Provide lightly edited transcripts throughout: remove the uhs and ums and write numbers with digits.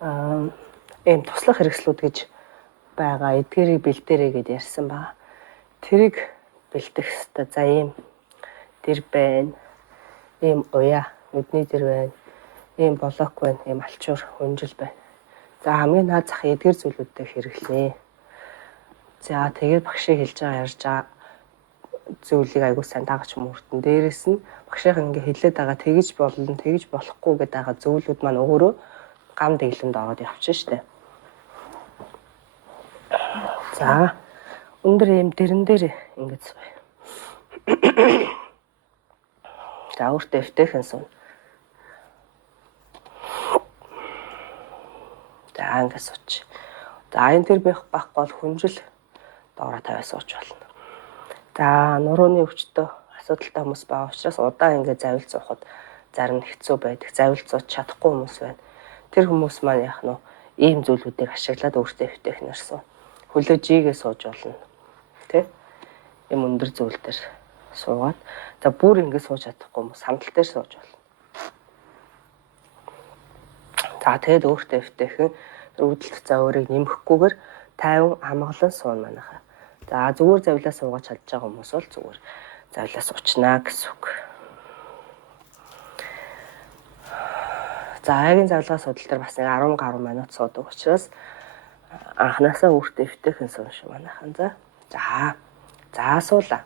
ийм туслах хэрэгслүүд гэж байгаа. Эдгээрийг бэлдээрэй гэдээ ярьсан ба. Тэрийг бэлдэх хэвээр. За ийм дэр байна. Ийм уяа нүдний дэр байна. Ийм блок байна. Ийм алчуур хүнжил байна. За хамгийн наад зах эдгээр зүйлүүдтэй хэрэглэнэ. За тэгээд багшийн хэлж байгаа ярьж байгаа зүйлийг аягүй сайн дагаж мөрдөн. Дээрэс нь багшийн ингээ хэлээд байгаа тэгж болно, тэгж болохгүй гэдэг байгаа зүйлүүд маань өөрөө гам дэглэмд ороод явчихна шүү дээ. За өндөр ийм дэрэн дээр ингэж сууя. За өөртөө эвтэйхэн сууна. За ингэж сууч. За энэ төр байхгүй бол хүнжил доороо тавиа сууж болно. За нурууны өвчтөө асуудалтай хүмүүс байгаа учраас удаан ингээд завил суухад зарим хэцүү байдаг. Завил сууж чадахгүй хүмүүс байна. Тэр хүмүүс маань яах нь ийм зүйлүүдийг ашиглаад өөртөө эвтэйхнэр суу. Хөлөө жигээ сууж болно. Тэ? Ийм өндөр зүйл дээр суугаад за бүр ингээд сууж чадахгүй хүмүүс сандал дээр сууж болно. За тэгээд өөртөө эвтэйхэн өвдөлт за өөрийг нэмэхгүйгээр тайван амгалан суун манайхаа. За зүгээр завлаа суугаад чадж байгаа хүмүүс бол зүгээр завлаа суучнаа гэсэн үг. За аягийн завлгаа судал дээр бас 10 гаруй минут суудаг учраас анханасаа өөртөө эвтэйхэн суун шүү манайхан. За суулаа.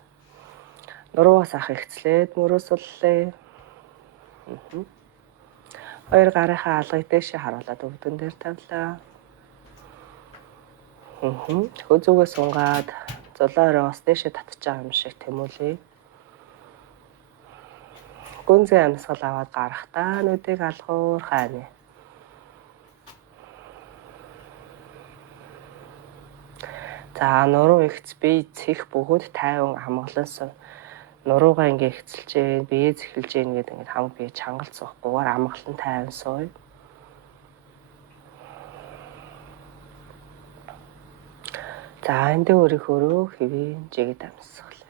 Нуруугаас ах ихцлээд мөрөө суллаа. Хоёр гарынхаа алгыг дээшээ харуулад өвдөн дээр тавлаа. Хözүүгээ сунгаад зулаараа бас дээшээ татчих байгаа юм шиг тэмүүлээ. Гүнзгий амьсгал аваад гарахтаа нүдийг алхуур хайна. За нуруу ихц бие цэх бөгөөд тайван амгалан сув. Нуруугаа ингээ ихцэлж гээ, бие зэхэлж гээ гэдэг ингээ хамаг бие чангалт суухгүйгээр амгалан тайван сууя. За энэ дээр өөрийнхөө хэвэн жигэд амьсгал.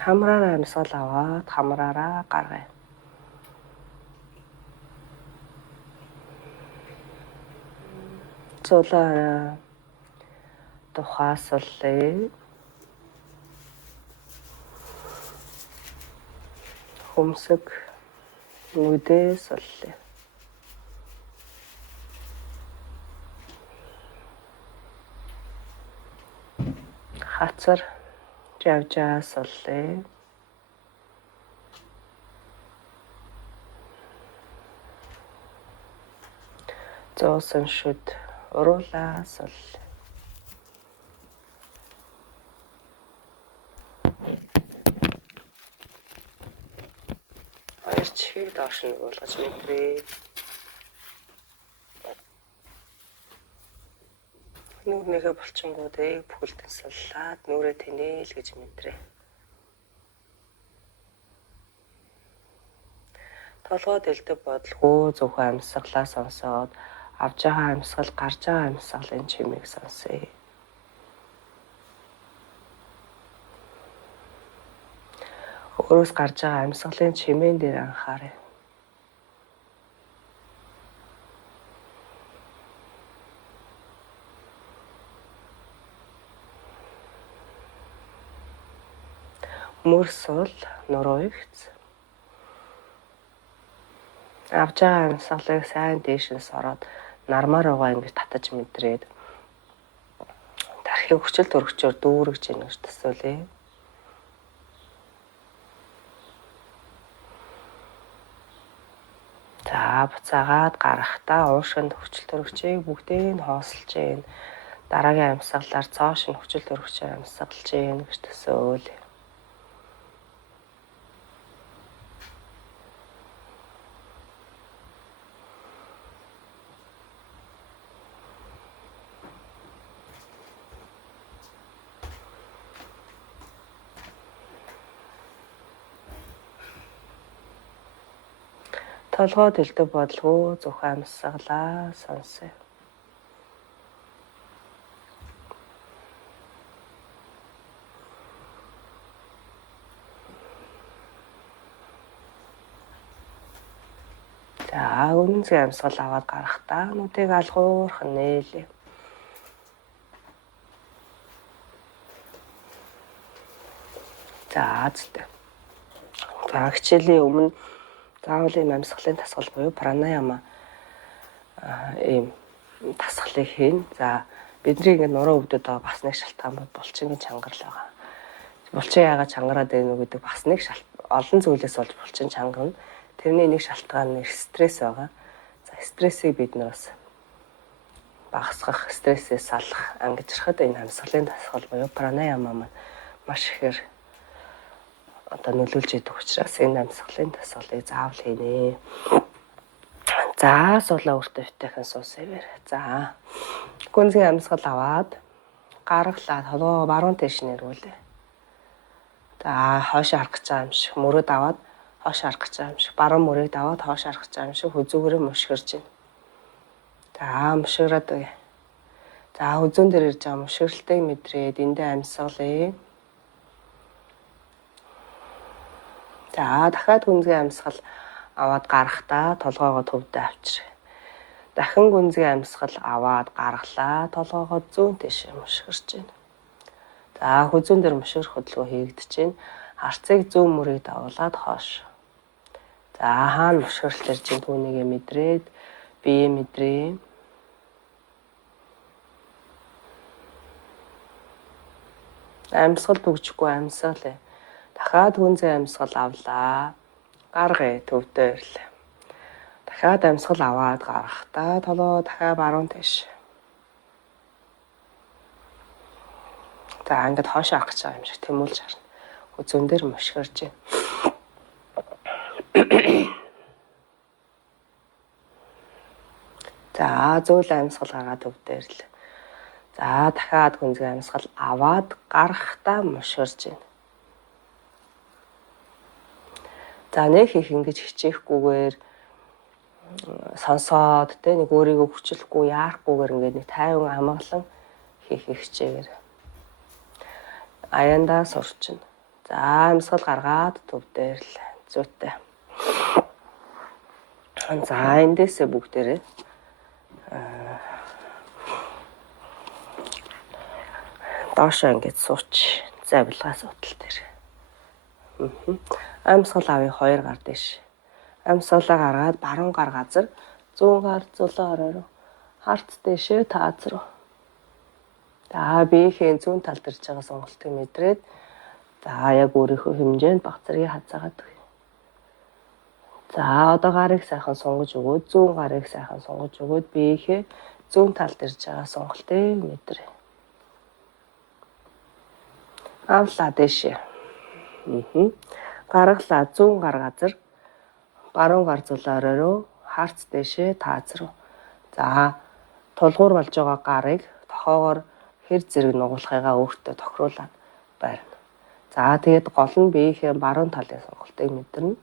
Хамраараа амьсгал аваад хамраараа гаргая. Зулаараа тухаасаллаа. Хөмсөг нүдээ суллаа. Хацар жавжаа суллаа. Зоосон шүд уруулаа суллаа. Хоёр чихийг доош нь уулгаж мэдрээ. Нүрнийхээ булчингуудыг бүхэлдэн суллаад нүрээ тэнээл гэж мэдрээ. Толгой дэлдэг бодлого зөвхөн амьсгалаа сонсоод авж байгаа амьсгал гарч байгаа амьсгалын чимийг сонсъё. Өөрөөс гарч байгаа амьсгалын чимээн дээр анхаарай. Мөрс сул нуруу ихц. Авж байгаа амьсгалыг сайн дээшээс ороод нармаар байгаа ингэж татаж мэдрээд тархийг хүчил төрөгчөөр дүүргэж ийн гэж төсөөлье. За буцаагаад гарахтаа уушгинд хүчил төрөгчийг бүгдийг нь хоосолж ийн. Дараагийн амьсгалаар цоош нь хүчил төрөгчөөр амьсгалж ийн гэж төсөөлье. Толгой дэлдэг бодлого зөвхөн амьсгалаа сонсъё. За гүнзгий амьсгал аваад гарахдаа нүдийг алгуурхан нээлээ. За зүтэй. За хичээлийн өмнө заавал ийм амьсгалын дасгал буюу пранаяма ийм дасгалыг хийн. За бидний ингэ нуруу өвдөд байгаа бас нэг шалтгаан бол булчингийн чангарал байгаа. Булчин яагаад чангараад байна вэ гэдэг бас нэг олон зүйлээс болж булчин чангарна. Тэрний нэг шалтгаан нь стресс байгаа. За стрессийг бид нар бас багасгах, стрессээс салах, ангижрахад энэ амьсгалын дасгал буюу пранаяма маань маш ихээр нөлөөлж идэг учраас энэ амьсгалын дасгалыг заавал хийнэ. За суулаа өөртөө битээхэн суусавэр. За гүнзгий амьсгал аваад гаргалаад холгоо баруун тийш нэрвүүлээ. За хойш харах гэж байгаа юм шиг мөрөд аваад хойш харах гэж байгаа юм шиг баруун мөрийг даваад хойш харах гэж байгаа юм шиг хүзүүгээрээ мушгирж байна. За мушгираад үе. За хүзүүн дээр ирж байгаа мушгиралтыг мэдрээд эндээ амьсгалыг. За дахиад гүнзгий амьсгал аваад гарахдаа толгоогоо төвдөө авчиръя. Дахин гүнзгий амьсгал аваад гаргалаа толгоогоо зүүн тийшээ мушгирч байна. За хүзүүн дээр мушгирах хөдөлгөөн хийгдэж байна. Харцыг зүүн мөрийг давуулаад хоош. За хаана мушгиралт ирж байна түүнийгээ мэдрээд бие мэдрээ. Амьсгал бүгжихгүй амьсгалаа. Дахиад гүнзгий амьсгал авлаа. Гаргая төвдөө ирлээ. Дахиад амьсгал аваад гарахдаа толгоо дахиад баруун тийш. За ингээд хойш харах гэж байгаа юм шиг тэмүүлж харна. Хүзүүн дээр мушгирж байна. За зөөл амьсгал гаргаад төвдөө ирлээ. За дахиад гүнзгий амьсгал аваад гарахдаа мушгирж байна. За нэг их ингэж хичээхгүйгээр сонсоод нэг өөрийгөө хүчлэхгүй яарахгүйгээр ингээд нэг тайван амгалан хийх хичээгээр аяндаа сурчна. За амьсгал гаргаад төвдөө ирлээ. Зүйтэй. За эндээсээ бүгдээрээ доошоо ингэж сууч. Завилгаа суудал дээр. Амьсгал авъя 2 гар дэш. Амьсгалаа гаргаад баруун гар газар зүүн гар зулаа орой. Харц дэшээ таац руу. За биеийн зүүн талд ирж байгаа сонголтыг мэдрээд за яг өөрийнхөө хэмжээнд баг зэргийг хазаагаад өгье. За одоо гарыг сайхан сунгаж өгөөд зүүн гарыг сайхан сунгаж өгөөд биеийн зүүн талд ирж байгаа сонголтыг мэдрээ. Авлаа дэшээ. Гаргалаа зүүн гар газар баруун гар зулаа орой руу харц дэшээ таац руу. За тулгуур болж байгаа гарыг тохоогоор хэр зэрэг нугуулхыгаа өөртөө тохируулаад байрна. За тэгээд гол нь биеийн баруун талын сонголтыг мэдэрнэ.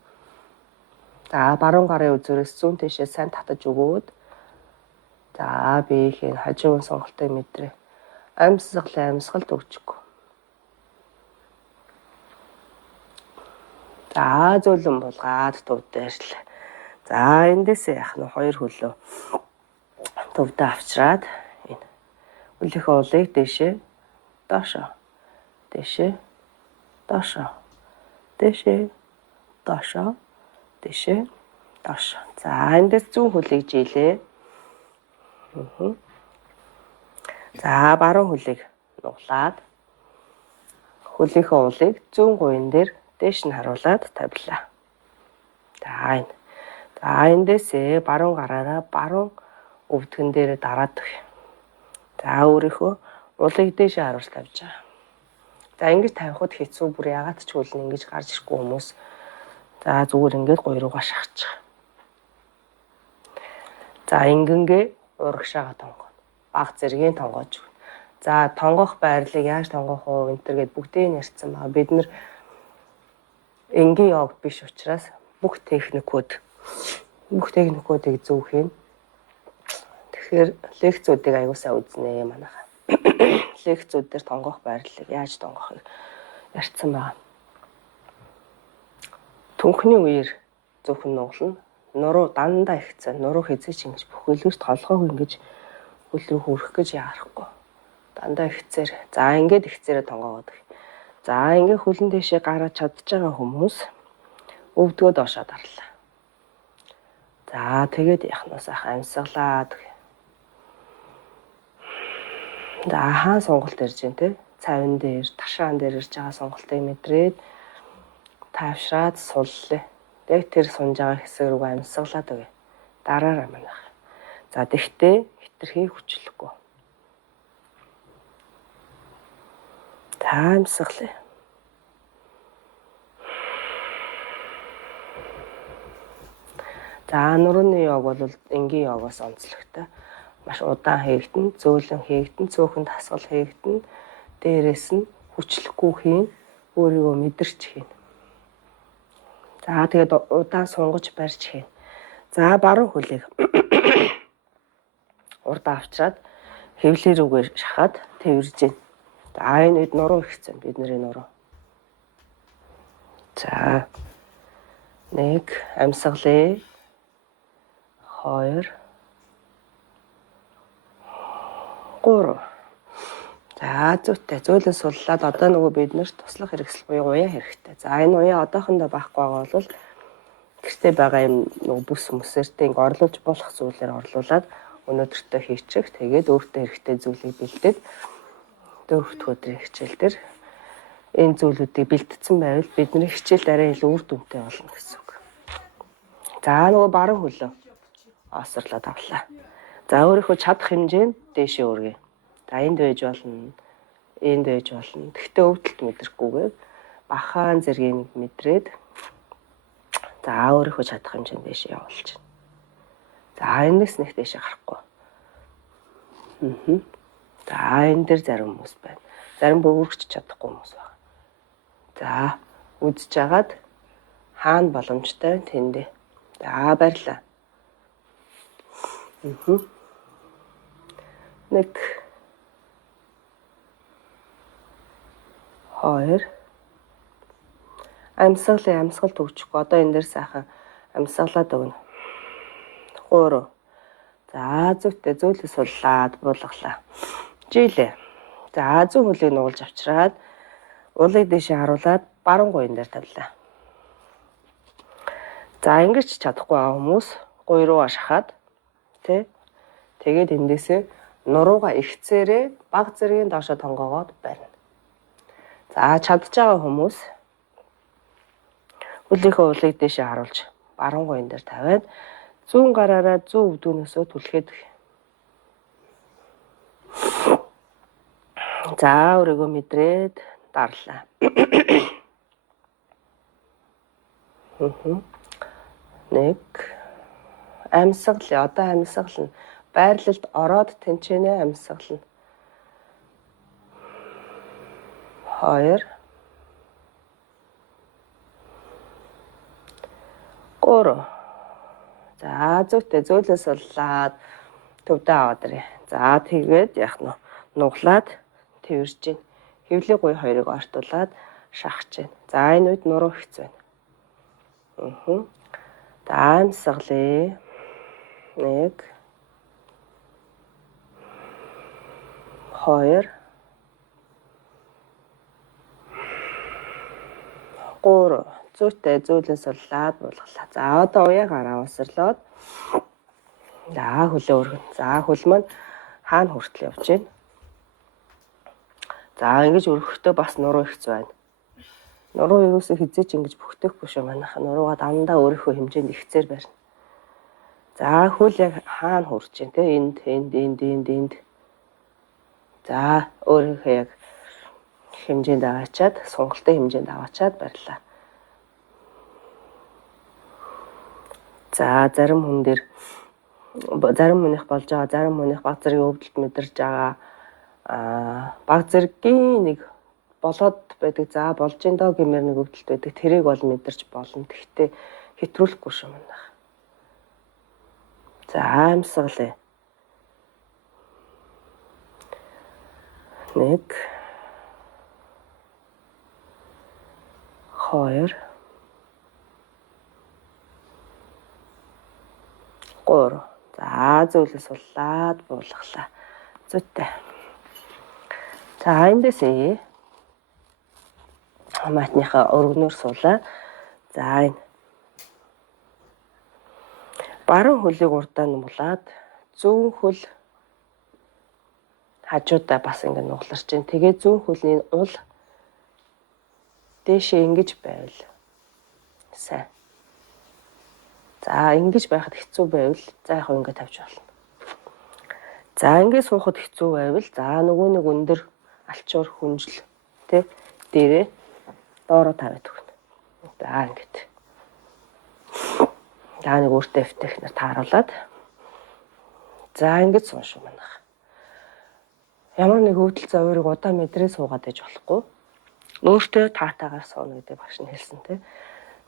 За баруун гарын үзүүрээс зүүн тийшээ сайн татаж өгөөд за биеийн хажуун сонголтыг мэдрээ. Амьсгалд өгчихгүй. За зөөлөн булгаад төвдөө ирлээ. За эндээсээ яах нь 2 хөлөө төвдөө авчираад энэ хөлийнхөө улыг дэшээ доошоо. Дэшээ доошоо. Дэшээ доошоо. Дэшээ доошоо. За эндээс зүүн хөлийг жийлээ. За баруун хөлийг нуглаад хөлийнхөө улыг зүүн гуйн дээр дээш нь харуулад тавилаа. За энэ. За эндээсээ баруун гараараа баруун өвдгөн дээр дараад өгье. За өөрийнхөө улыг дээшээ харуулж тавьж байгаа. За ингэж тавихад хэцүү бүр ягаад ч үл нь ингэж гарч ирэхгүй хүмүүс. За зүгээр ингэж гоё руугаа шахаж. За ингэнгээ урагшаага тонгоо. Баг зэргийн тонгоож өгнө. За тонгох байрлалыг яаж тонгох вэ? Энтэр гээд бүгдийг нь ярьсан байгаа. Бид нэр энгийн йог биш учраас бүх техникүүдийг зөв хийн. Тэгэхээр лекцүүдийг аягуусаа үзнэ манайха. Лекцүүд дээр тонгох байрлалыг яаж тонгохыг ярьсан байна. Түнхний үеэр зөвхөн нуглана. нуруу дандаа ихцэн нуруу хэзээ ч ингэж бүхэлдээ толгойг ингэж хөл рүү хүрэх гэж яарахгүй. Дандаа ихцээр. За ингээд ихцээрээ тонгоогоод. За ингээд хөлн дэшээ гараад чадж байгаа хүмүүс өвдгөө доошоо дарлаа. За тэгээд яхнаас ахаа амьсгалаад. За хаан сонголт ирж байна те. Цавин дээр, ташаан дээр ирж байгаа сонголтыг мэдрээд таавшраад суллаа. Яг тэр сунж байгаа хэсэг рүү амьсгалаад өгье. Дараараа манайх. За тэгтээ хитрхи хүчлэхгүй. Та амьсгалаа. За нурууны йог бол энгийн йогоос онцлогтой. Маш удаан хийгдэн, зөөлөн хийгдэн, цөөхөнд хасгал хийгдэн, дээрээс нь хүчлэхгүй хийн, өөрийгөө мэдэрч хийн. За тэгээд удаан сунгаж барьж хийн. За баруун хөлийг урд авчраад хэвлээ рүүгээр шахаад тэрж гин. За энэ үед нуруу ихсэн бидний нуруу. За 1 амьсгалаа. 2 3. За зүйтэй зөөлөн суллаад одоо нөгөө биднэрт туслах хэрэгсэл буюу уяа хэрэгтэй. За энэ уяа одоохондоо байхгүй байгаа бол гэртээ байгаа юм нөгөө бүс мөсөртэй ингээ орлуулж болох зүйлээр орлуулад өнөөдөртөө хийчих. Тэгээд өөртөө хэрэгтэй зүйлийг бэлдээд 4 дахь өдрийн хичээл дээр энэ зүйлүүдийг бэлтгэсэн байвал бидний хичээл арай илүү үр дүнтэй болно гэсэн үг. За нөгөө баруун хөлөө осрлоод авлаа. За өөрийнхөө чадах хэмжээнд дээшээ өргөе. За энд байж болно. Энд байж болно. Тэгтээ өвдөлт мэдрэхгүйгээр бахан зэргийг мэдрээд за өөрийнхөө чадах хэмжээнд дээшээ явуулж байна. За энэс нэг дээшээ гарахгүй. За энэ дээр зарим хүмүүс байна. Зарим өөргөж чадахгүй хүмүүс байна. За үзэж агаад хаана боломжтой тэндээ. За баярлалаа. 1 2 амьсгалт өгчихгүй. Одоо энэ дээр сайхан амьсгалаад өгнө. 3 за зүйтэй зөөлөө суллаад буулгалаа. Жилээ. За зүүн хөлийг нуулж авчраад улыг дэшээ харуулад баруун гуйн дээр тавилаа. За ингэж чадахгүй байгаа хүмүүс гуй руугаа шахаад тий. Тэгээд эндээсээ нуруугаа ихцээрээ баг зэргийн доошоо тонгоогоод барина. За чадж байгаа хүмүүс хөлийнхөө улыг дэшээ харуулж баруун гуйн дээр тавиад зүүн гараараа зүүн өвдөнөөсөө түлхээд. За өөрийгөө мэдрээд дарлаа. Нэг амьсгалаа. Одоо амьсгална. Байрлалд ороод тэнцэнэ амьсгална. 2 3 за зүйтэй зөөлөө суллаад төвдөө аваад ирээ. За тэгээд яах нь нуглаад тэрж гин. Хэвлээ гуй хоёрыг ортуулаад шахаж гин. За энэ үед нуруу ихц байна. За амьсгалаа. 1 2 3 зүйтэй зөөлөн суллаад буулгалаа. За одоо уяагаар авсарлаад за хөлөө өргөн. За хөл маань хаана хүртэл явж байна. За ингэж өргөхдөө бас нуруу ихц байна. Нуруу юусоо хизээч ингэж бүхтэхгүй шүү манайха. Нуруугаа дандаа өөрийнхөө хэмжээнд ихцээр барина. За хөл яг хаана хүрч байна те энд. За өөрийнхөө яг хэмжээнд аваачаад сонголтын хэмжээнд аваачаад барьлаа. За зарим хүнийх болж байгаа, зарим хүнийх баг зэргийн өвдөлт мэдэрж байгаа баг зэргийн нэг болоод байдаг. За болж ин доо гэмээр нэг өвдөлт байдаг. Тэрийг бол мэдэрч болно. Тэгтээ хэтрүүлэхгүй шүү манайх. За амьсгалаа. 1 2 3. За зөөлөө суллаад буулгалаа. Зүйтэй. За эндээсээ матныхаа өргөнөөр суулаа. За энэ баруун хөлийг урдаа нумлаад зүүн хөл хажуудаа бас ингэ нугларч байна. Тэгээ зүүн хөлний ул дээшээ ингэж байвал сайн. За ингэж байхад хэцүү байвал за яг ингэ тавьж болно. За ингэ суухад хэцүү байвал за нөгөө нэг өндөр алчуур хүнжил тэ дээрээ доороо тавиад өгнө. За ингэж. За нэг өөртөө эвтэхнэр тааруулаад за ингэж суун шүү манайх. Ямар нэг өвдөл завирыг удаан мэдрээ суугаад иж болохгүй. Өөртөө таатаагаар сууна гэдэг багш нь хэлсэн тий.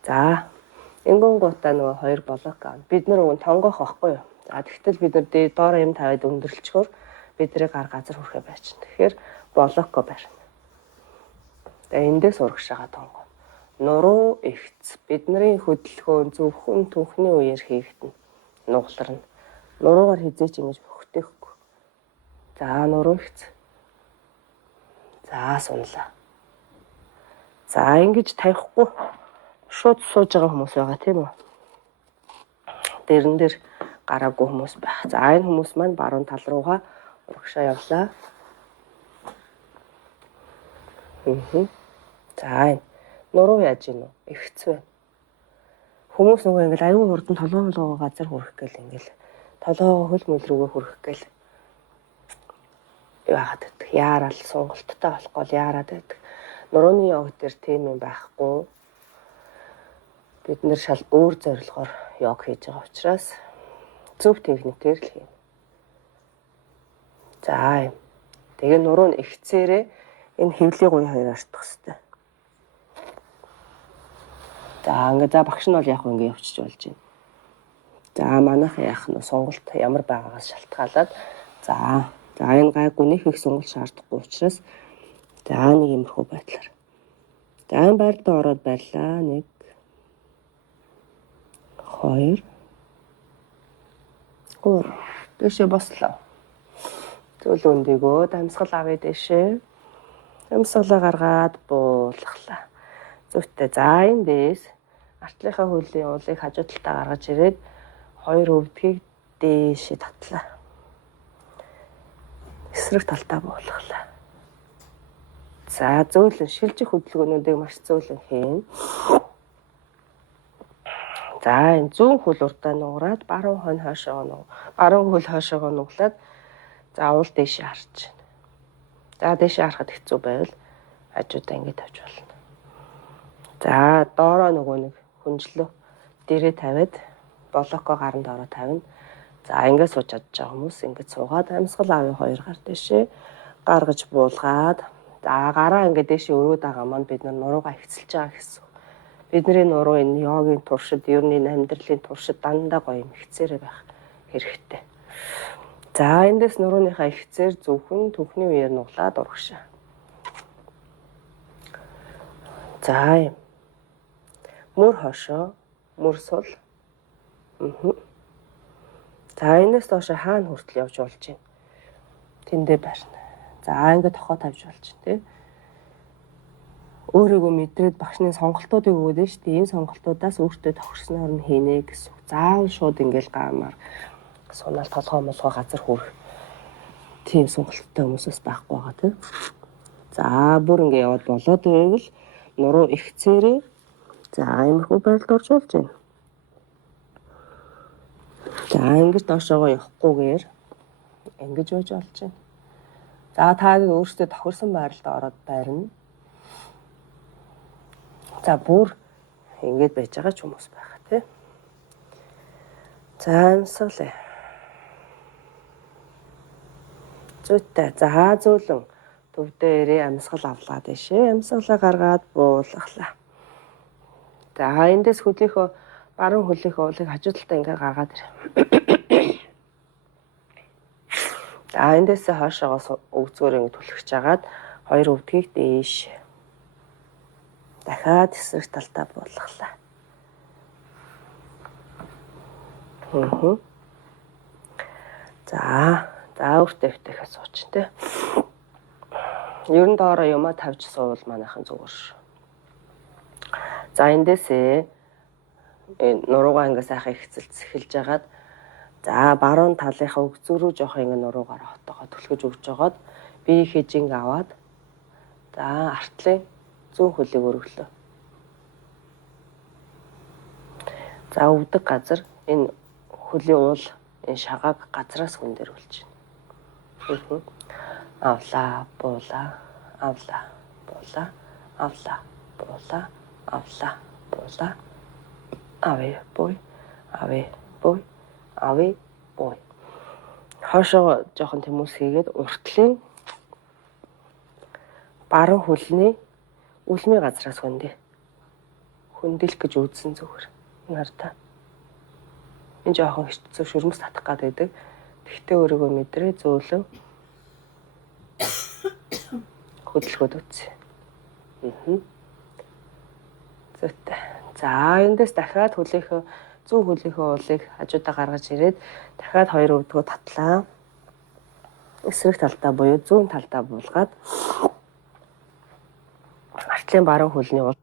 За энгонгуудаа нөгөө 2 блок аав. Бид нар өгн тонгоох байхгүй юу? За тэгтэл бид нар доороо юм тавиад өндөрлөчгөр бидний гар газар хүрэхэ байчин. Тэгэхээр блоко барина. Тэгээ эндээс урагш байгаа тонгоо. Нуруу ихц. Бидний хөдөлгөөн зөвхөн түүхний үеэр хийгдэнэ. Нугларна. Нуруугаар хизээч ингэж бөхтөхгүй. За нуруу ихц. За сунлаа. За ингэж тавихгүй шууд сууж байгаа хүмүүс байгаа тийм үү? Дэрэн дээр гараагүй хүмүүс байх. За энэ хүмүүс маань баруун тал руугаа урагшаа явлаа. За энэ нуруу яаж ийн үү? Ихц вэ. Хүмүүс нөгөө ингээл аюу хурдан толгоо газар хүрэх гээл ингээл толгоо хөл мөл рүүгээ хүрэх гээл яагаад гэдэг. Яарал сунгалттай болохгүй яарад байдаг. Нурууны йог дээр тийм юм байхгүй. Бид нэр шал өөр зорилгоор йог хийж байгаа учраас зөв техникээр л хийнэ. За тэгээ нуруу нь ихцээрээ энэ хөвлийн гуй хоёр артах хэрэгтэй. За ингээ за багш нь бол яг ингээ явчих болж байна. За манайхан яах нь сонголт ямар байгаагаас шалтгаалаад за энэ гайгүй нэг их сонголт шаардахгүй учраас за нэг юмрхүү байдлаар. За энэ байрлалд ороод барьлаа. 1 2 3 дэшээ бослоо. Зөөлөн дээгөө дамсгал авъя дэшээ. Дамсгалаа гаргаад буулгалаа. Зүгтээ за эндээс артлынхаа хөлийн уулыг хажуу талтаа гаргаж ирээд 2 өвдгийг дээшээ татлаа. Эсрэг талтаа буулгалаа. За зөөлөн шилжих хөдөлгөөнүүдийг маш зөөлөн хийн. За энэ зүүн хөл урдаа нуураад баруун хонь хойшоо нуг. Баруун хөл хойшоо нуглаад за уул дээшээ харж байна. За дээшээ харахад хэцүү байвал хажуудаа ингэ тавьж болно. За доороо нөгөө нэг хүнжлөө дээрээ тавиад блоко гаран доороо тавина. За ингэ сууж чадж байгаа хүмүүс ингэ суугаад амьсгал аавын 2 гар дээшээ гаргаж буулгаад за гараа ингэ дээшээ өрөөд байгаа маань бид нуруугаа ихцэлж байгаа гэсэн. Бидний нуруу энэ йогийн туршид, ер нь амьдралын туршид дандаа гоё юм ихцээрээ байх хэрэгтэй. За эндээс нурууныхаа ихцээр зөвхөн түүхний үеэр нуглаад урагшаа. За мөр хошоо, мөр сул. За энэс доош хаана хүртэл явж болж байна. Тэндээ барина. За ингэ тохоо тавьж болж байна тий. Өөрийгөө мэдрээд багшны сонголтуудыг өгөөд нь шүү дээ. Энэ сонголтуудаас өөртөө тохирсноор нь хийнэ гэсэн. Заавал шууд ингээл гаамаар сунаал толгой молгой газар хүрэх тийм сонголттой хүмүүсээс байхгүй байгаа тийм. За бүр ингэ яваад болоод байвал нуруу ихцээрээ за иймэрхүү байдалд орж болж байна. За ингэж доошоогоо явахгүйгээр ингэж ууж болж байна. За та өөрсдөө тохирсон байралд ороод байрна. За бүр ингэж байж байгаа ч хүмүүс байгаа тийм. За амьсгалаа. Зүйтэй. За зөөлөн төвдөө ирээ амьсгал авлаа дэшээ. Амьсгалаа гаргаад буулгалаа. За эндээс хөлийнхөө баруун хөлийнхөө уулыг хажуу талдаа ингээ гаргаад ирээ. За эндээс хойшоогоос өвзгөр ингээ түлхэж агаад 2 өвдгийг дээш. Дахиад эсрэг талдаа буулгалаа. За өөртөө өвтэйхээ сууч тэ. Ерөн доороо юмаа тавьж суувал манайхан зүгээр шүү. За эндээсээ нуруугаа ингээ сайхан ихцэлц эхэлж хагаад за баруун талынхаа өгзөө рүү жоох ингээ нуруугаараа хотоогоо түлхэж өгч жагаад би хижинг аваад за артлын зүүн хөлийг өргөлөө. За өвдөг газар энэ хөлийн уул энэ шагааг газраас хүн дээр үлж байна. Авлаа, буулаа, авлаа, буулаа, авлаа, буулаа, авлаа, буулаа. Авээ, бой, авээ, бой, авээ, бой. Хоошоо жоохон тэмүүс хийгээд уртлын баруун хөлний үлмийн газраас хөндөө. Хөндөлөх гэж үүдсэн зүгээр. Нартай. Энэ жоохон хэцүү шүрмэс татах гэдэг. Тэгтээ өөрийгөө мэдрээ зөөлөн хөдөлгөөд үтсэн. Зүйтэй. За эндээс дахиад хөлийнхөө зүүн хөлийнхөө уулыг хажуудаа гаргаж ирээд дахиад хоёр өвдгөө татлаа. Эсрэг талдаа буюу зүүн талдаа буулгаад артлын баруун хөлний уул